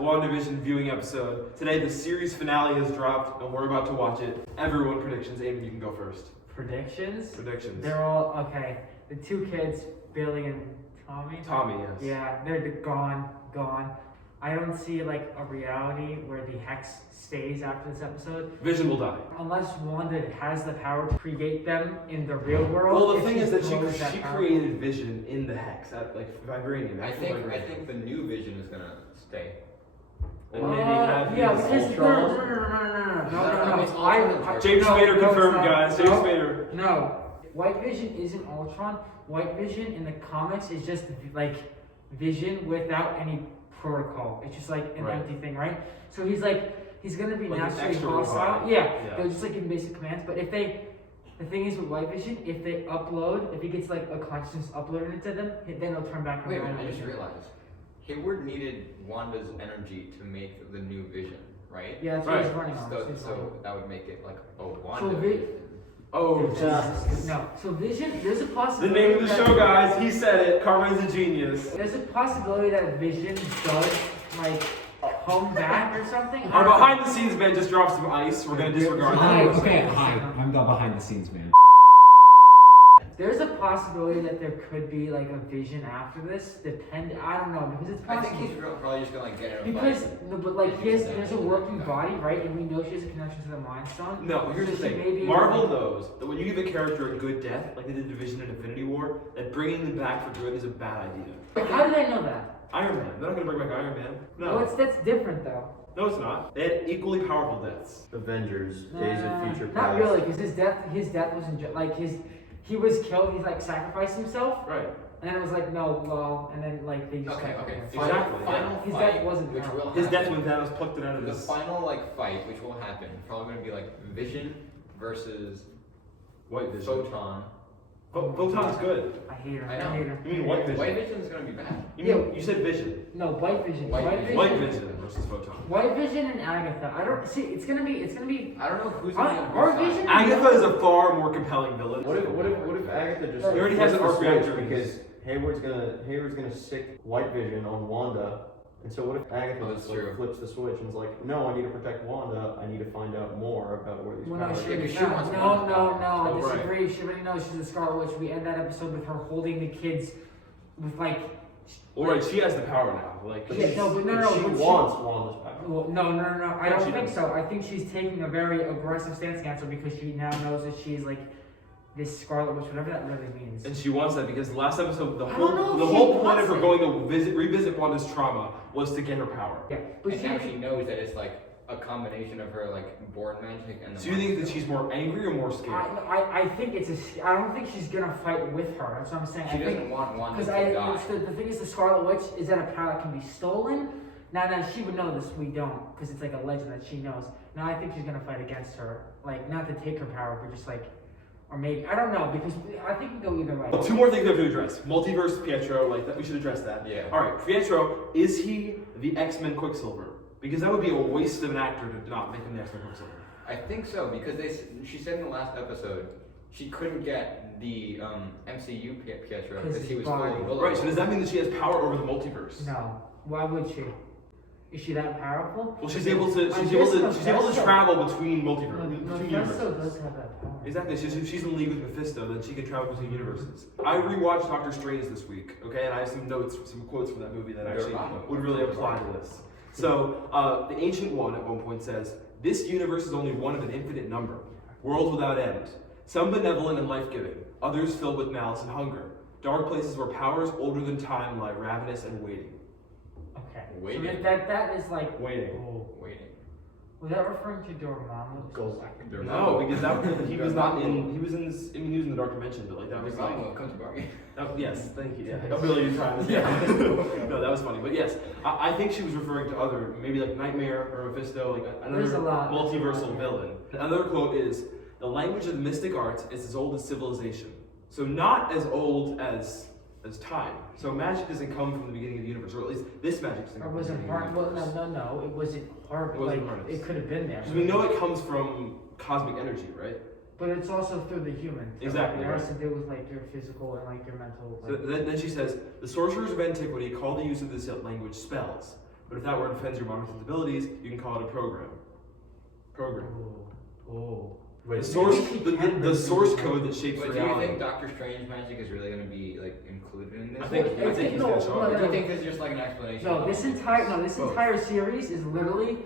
WandaVision viewing episode. Today the series finale has dropped and we're about to watch it. Everyone predictions. Eamon, you can go first. Predictions? Predictions. They're all, okay. The two kids, Billy and Tommy. Tommy, yes. Yeah, they're gone. I don't see like a reality where the Hex stays after this episode. Vision will die. Unless Wanda has the power to create them in the real world. Well, the thing is that she power. created Vision in the Hex, like vibranium. I think the new Vision is gonna stay. And maybe have because no. James Spader confirmed, guys. James Spader. No, White Vision isn't Ultron. White Vision in the comics is just like Vision without any protocol. It's just like an empty thing, right? So he's gonna be like naturally hostile. Yeah, they're just like in basic commands. But if they, the thing is with White Vision, if they upload, if he gets like a consciousness uploaded into them, then he'll turn back. Wait, I just realized. Hayward needed Wanda's energy to make the new Vision, right? Yeah, that's what he's running on. So that would make it like a Wanda. No. So Vision, there's a possibility. The name of the show, guys. He said it. Carmine's a genius. There's a possibility that Vision does like come back or something. Our behind the scenes man just dropped some ice. We're gonna disregard that. Hi. I'm the behind the scenes man. There's a possibility that there could be like a Vision after this. I don't know, because it's possible. I think he's probably just gonna like get it. Because no, but like there's a working body, right? And we know she has a connection to the Mind Stone. No, but here's the thing. Marvel knows that when you give a character a good death, like they did Vision in Infinity War, that bringing them back for good is a bad idea. But how do they know that? Iron Man. They're not gonna bring back Iron Man. No. Well, that's different though. No, it's not. They had equally powerful deaths. Avengers, Days of Future Past. Not really, because his death wasn't like he was killed. He like sacrificed himself. Right. And then it was like, no, well, and then like they just Okay. Exactly. Final his fight, death wasn't which will his happen. death when Thanos plucked it out of The his. final like fight, which will happen, probably gonna be like Vision versus White Vision. Photon. Photon's good. I hate her. I know. I hate her. You mean White Vision? White Vision is gonna be bad. You said Vision. No, White Vision. White Vision versus Photon. White Vision and Agatha. I don't see. It's gonna be. I don't know who's gonna Our Vision. Agatha is a far more compelling villain. What if Agatha just He already has an arc switch reactor because Hayward's gonna stick White Vision on Wanda, and so what if Agatha just like flips the switch and is like, no, I need to protect Wanda. I need to find out more about where these powers are. No, I disagree. She already knows she's a Scarlet Witch. We end that episode with her holding the kids with like. Alright, she has the power now. Like. Yeah, She but wants Wanda's power. Well, no. I don't she think does. so. I think she's taking a very aggressive stance against her because she now knows that she's like this Scarlet Witch, whatever that really means. And she wants that because the last episode, the I don't know if she whole point wants of her it. going to revisit Wanda's trauma was to get her power. Yeah, but And now she knows that it's like a combination of her like born magic and the. So you think that she's more angry or more scared? I think I don't think she's gonna fight with her. That's what I'm saying. She doesn't want Wanda to Because die. the thing is, the Scarlet Witch is that a power that can be stolen. Now she would know this. We don't, because it's like a legend that she knows. Now I think she's gonna fight against her, like not to take her power, but just like, or maybe I don't know, because I think we go either way. Two more things we have to address: multiverse, Pietro. Like that, we should address that. Yeah. All right, Pietro, is he the X-Men Quicksilver? Because that would be a waste of an actor to not make him the X-Men Quicksilver. I think so because she said in the last episode she couldn't get the MCU Pietro because he was full of bullets. Right. So does that mean that she has power over the multiverse? No. Why would she? Is she that powerful? Well, she's able to travel between between universes. Mephisto does have that power. Exactly. If she's in league with Mephisto, then she can travel between universes. I rewatched Doctor Strange this week, okay, and I have some notes, some quotes from that movie that actually would really apply to this. So, the Ancient One at one point says, "This universe is only one of an infinite number, worlds without end. Some benevolent and life-giving, others filled with malice and hunger. Dark places where powers older than time lie ravenous and waiting." Okay. Waiting. So that is like Waiting. Waiting. Was that referring to Dormammu? No, because he was not in. He was in this. I mean, he was in the Dark Dimension, but like that was like. Dormammu comes back. Oh, yes, thank you. Yeah, I'm really trying to. Yeah. No, that was funny, but yes, I think she was referring to other, maybe like Nightmare or Mephisto, like There's a another lot. multiversal villain. Another quote is, "The language of the mystic arts is as old as civilization, so not as old as time. So magic doesn't come from the beginning of the universe, or at least this magic doesn't Or come from was the it beginning of the hard? universe. Well, no. It wasn't hard. It wasn't like, hard. it could have been there. Because we know it comes from cosmic energy, right? But it's also through the human. Exactly, It has right. to do with like your physical and like your mental. So then she says, "The sorcerers of antiquity call the use of this language spells. But if that word offends your monitor's abilities, you can call it a program. Program. Oh. The source, the source code that shapes But reality. do you think Doctor Strange magic is really going to be like included in this? I think he's gonna show Or up. do you think this is just like an explanation? No, this entire series is literally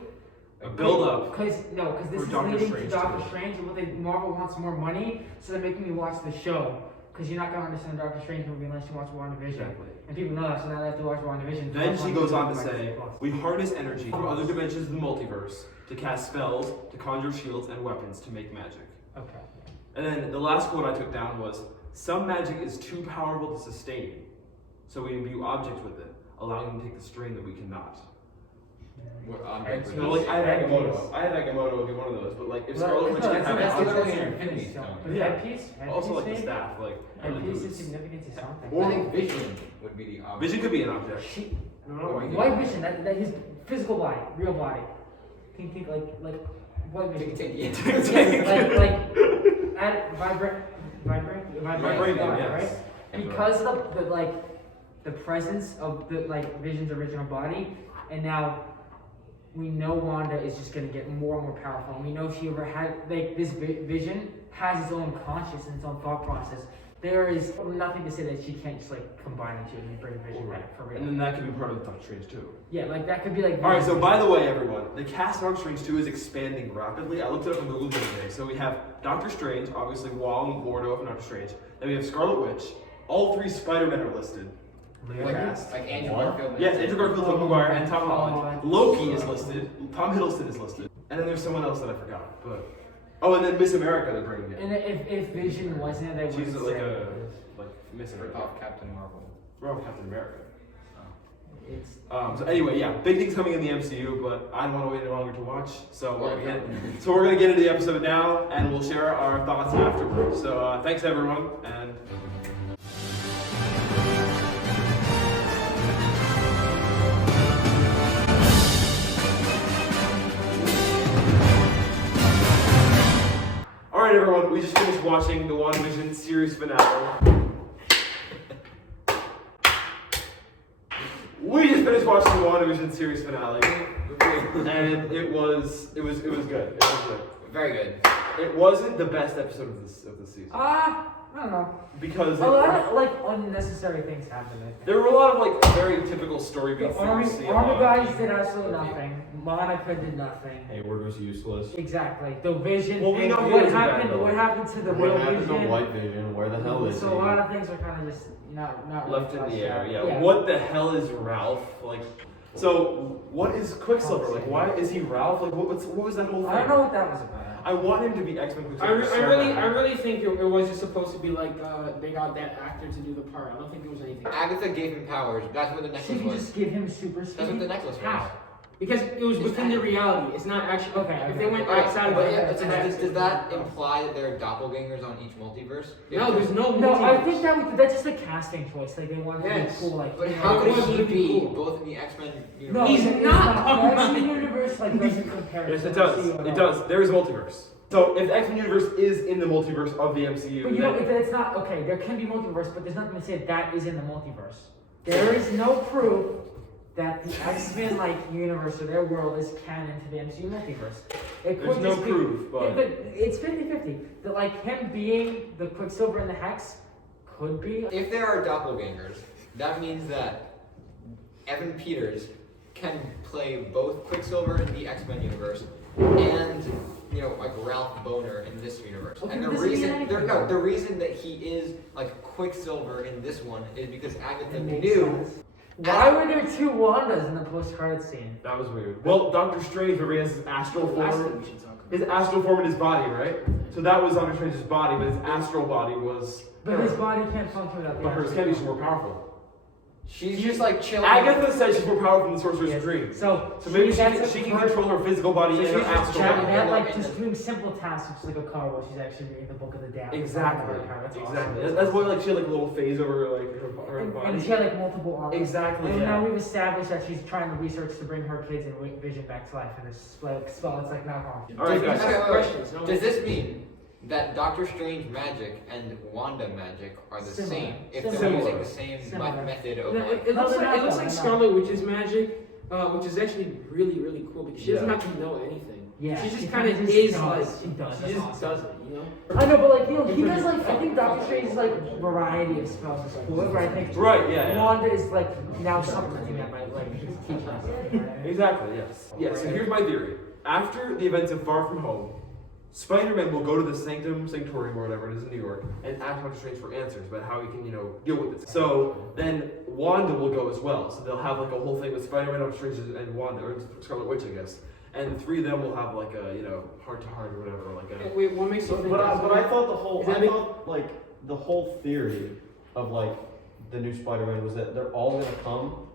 A build up. Because this For is Doctor leading Strange to Doctor too. Strange, and Marvel wants more money, so they're making me watch the show. Because you're not gonna understand Doctor Strange movie unless you watch WandaVision. Exactly. And people know that, so now they have to watch WandaVision. Then she goes on to Like, say, we harness energy from other dimensions of the multiverse to cast spells, to conjure shields and weapons to make magic. Okay. And then the last quote I took down was, some magic is too powerful to sustain, so we imbue objects with it, allowing them to take the strain that we cannot. What object You was know, this? like I had Agamotto would be one of those, but like if Scarlet Witch can have that's an literally object, an Infinity Stone. But Yeah. headpiece? also like the maybe? staff, like Headpiece the is significant to something. I think Vision would be the object. Vision could be an object. I don't know. What do you think? White Vision, that his physical body, real body. Think like White Vision. Take Yes, like add vibranium, Vibranium, right? yes. Because of the presence of the Vision's original body, and now we know Wanda is just gonna get more and more powerful. And we know she ever had this Vision has its own conscience and its own thought process. There is nothing to say that she can't just combine the two and bring Vision back for real. And then that could be part of Doctor Strange too. Yeah, that could be like. Alright, so by the way, everyone, the cast of Doctor Strange 2 is expanding rapidly. I looked it up on Google the other day. So we have Doctor Strange, obviously Wong, Mordo from Doctor Strange. Then we have Scarlet Witch. All 3 Spider-Men are listed. Like Cast. Andrew What? Garfield. Yes, Andrew Garfield, Tobey Maguire, and Tom Oh, Holland. Loki is listed. Tom Hiddleston is listed. And then there's someone else that I forgot. But and then Miss America they're bringing in. And if Vision wasn't, they She's wouldn't like say. Miss America. Off Captain Marvel. We're all Captain America. It's So anyway, yeah, big things coming in the MCU, but I don't want to wait any longer to watch. So we're gonna get into the episode now, and we'll share our thoughts afterwards. So thanks everyone, and. All right, everyone, we just finished watching the WandaVision series finale. We just finished watching the WandaVision series finale, and it was good. It was good. Very good. It wasn't the best episode of the season I don't know. because A lot of unnecessary things happened. I think. there were a lot of very typical story beats. The that you see a army lot. guys did absolutely nothing. Monica did nothing. Hayward was useless. Exactly. The Vision. Well, we thing, know he what was a bad happened? villain. What happened to the What real happened Vision? to White Vision? Where the hell is he? So a lot of things are kind of just not Left in really the air. fleshed Yeah. out. What the hell is Ralph like? So what is Quicksilver like? Why is he Ralph? Like what was that whole thing? I don't know what that was about. I want him to be X-Men I Quicksilver. really think it was just supposed to be like they got that actor to do the part. I don't think there was anything. Agatha gave him powers. That's what the She necklace can was. just give him super speed. That's what the necklace was. How? Because it was within the reality. It's not actually Okay, If they went Okay, outside of but it, yeah, it's so an does accident. that imply that there are doppelgangers on each multiverse? No, there's no. No, I multiverse. think that's just a casting choice. Like they wanted Yes. to be cool. Like But you know, how it could was he really be cool. both in the X-Men No, universe? He's it's not. The X-Men universe doesn't compare. Yes, to it the does. MCU at It all. does. There is multiverse. So if the X-Men universe is in the multiverse of the MCU, But you know, then it's not okay. There can be multiverse, but there's nothing to say that is in the multiverse. There is no proof that the X-Men universe or their world is canon to the MCU multiverse. It could there's no just be- proof, Yeah, but but it's 50-50. That him being the Quicksilver and the Hex could be. If there are doppelgangers, that means that Evan Peters can play both Quicksilver in the X-Men universe and Ralph Boner in this universe. Okay, And the this doesn't mean reason anything. the reason that he is Quicksilver in this one is because Agatha It makes knew. sense. Why were there 2 Wandas in the post-credit scene? that was weird. Well, Doctor Strange, remember he has his astral Last form. thing we should talk about. His astral form in his body, right? So that was Doctor Strange's body, but his astral body was. But his body can't function without the. But hers can be more powerful. She's just chilling. Agatha said she's more powerful than the Sorcerer's Yes. Dream. So Maybe that's she a can first- control her physical body So and her she's just astral chilling. body. That in just the- doing simple tasks, just like a car while she's actually reading the book of the damned. Exactly. That's awesome. Exactly. That's why she had a little phase over her And body. she had multiple arms. Exactly. And Yeah. now we've established that she's trying to research to bring her kids and Vision back to life in this spell. It's not harm. All right, guys. Okay, wait. Questions, no? Does this mean that Doctor Strange magic and Wanda magic are the Similar. same if Similar. they're using the same Similar. method of No, it looks No, like they're not. Scarlet Witch's magic which is actually really, really cool because she doesn't have to know anything. Yeah, she just she kind of kinda is just like, does. She does. she That's just awesome. does it, you know? I know, but like, you know, he does like, I think Doctor Strange's like variety of spells is cool, where I think Right, yeah. Wanda is like now supplementing that by like teaching us. Exactly, yes. Yeah, so here's my theory. After the events of Far From Home, Spider-Man will go to the Sanctorum or whatever it is in New York and ask Doctor Strange for answers about how he can, deal with this. So then Wanda will go as well. So they'll have like a whole thing with Spider-Man, Doctor Strange, and Wanda, or Scarlet Witch, I guess. And the three of them will have like a, heart-to-heart or whatever, like a... Wait, what makes you think But that? I thought the whole, Is that I thought like the whole theory of like the new Spider-Man was that they're all gonna come,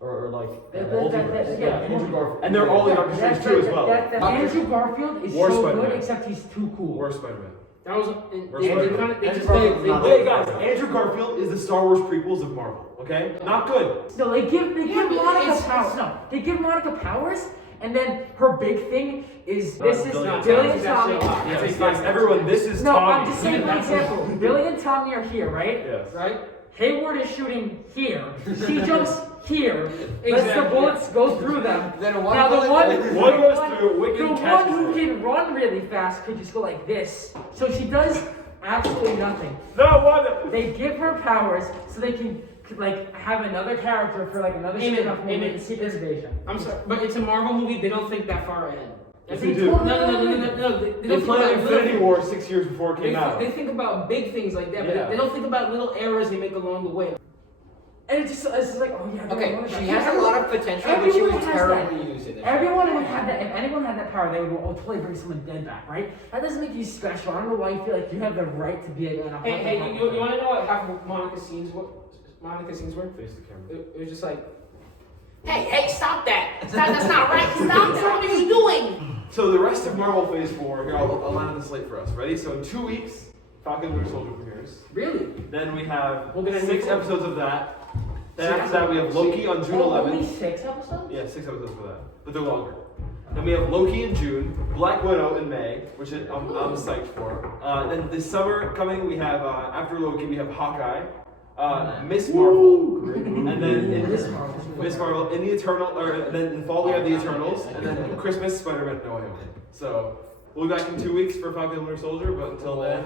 or like multiverse. yeah, Andrew Garfield. And they're all in Doctor Strange too as well. Andrew Garfield is Or so Spider-Man. good, except he's too cool. Or Spider-Man. That was, Where's they Spider-Man? kind of, they Andrew just, Garfield's they, not Wait, guys, Andrew Garfield is the Star Wars prequels of Marvel, okay? Not good. No, they give but Monica it's- powers. No, they give Monica powers, and then her big thing is this is Billy and Billy and Tommy. Tommy. Yes, yes, everyone, this is No, Tommy. I'm just saying for example. Billy and Tommy are here, right? Yes. right? Hayward is shooting here. She jumps here. Lets the Exactly. bullets go through them. Then one Now the bullet one, One goes through, Wicked the one catches who it. can run really fast could just go like this. So she does absolutely nothing. No, Wanda! They give her powers so they can like have another character for like another Amen, spin-off movie, amen. the Secret Invasion. I'm sorry, but it's a Marvel movie. They don't think that far ahead. Yes, They they do. No, they They don't think planned about Infinity little- War 6 years before it came out. They think about big things like that, Yeah. but they don't think about little errors they make along the way. And it's just like, oh yeah. Okay, everyone- she has a lot of potential, but she everyone was has terribly used in it. Everyone would have that. If anyone had that power, they would totally bring someone dead back, right? That doesn't make you special. I don't know why you feel like you have the right to be in a Hey, you want to know what half of Monica's scenes were? Face the camera. It was just like, Hey, stop that! That's not right! Stop! What are you doing? So the rest of Marvel Phase 4, here, I'll line up the slate for us. Ready? So in 2 weeks, Falcon Winter Soldier premieres. really? Then we have We'll get a 6 new- episodes of that. Then after that, we have Loki on June 11th. Only 6 episodes? Yeah, 6 episodes for that, but they're longer. Then we have Loki in June, Black Widow in May, which I'm psyched for. Then this summer coming, we have after Loki, we have Hawkeye, Miss Marvel, and then in Miss Marvel in the Eternal, or then in fall we have the Eternals, and then in Christmas Spider-Man No Way Home. So we'll be back in 2 weeks for Falcon and Winter Soldier, but until then,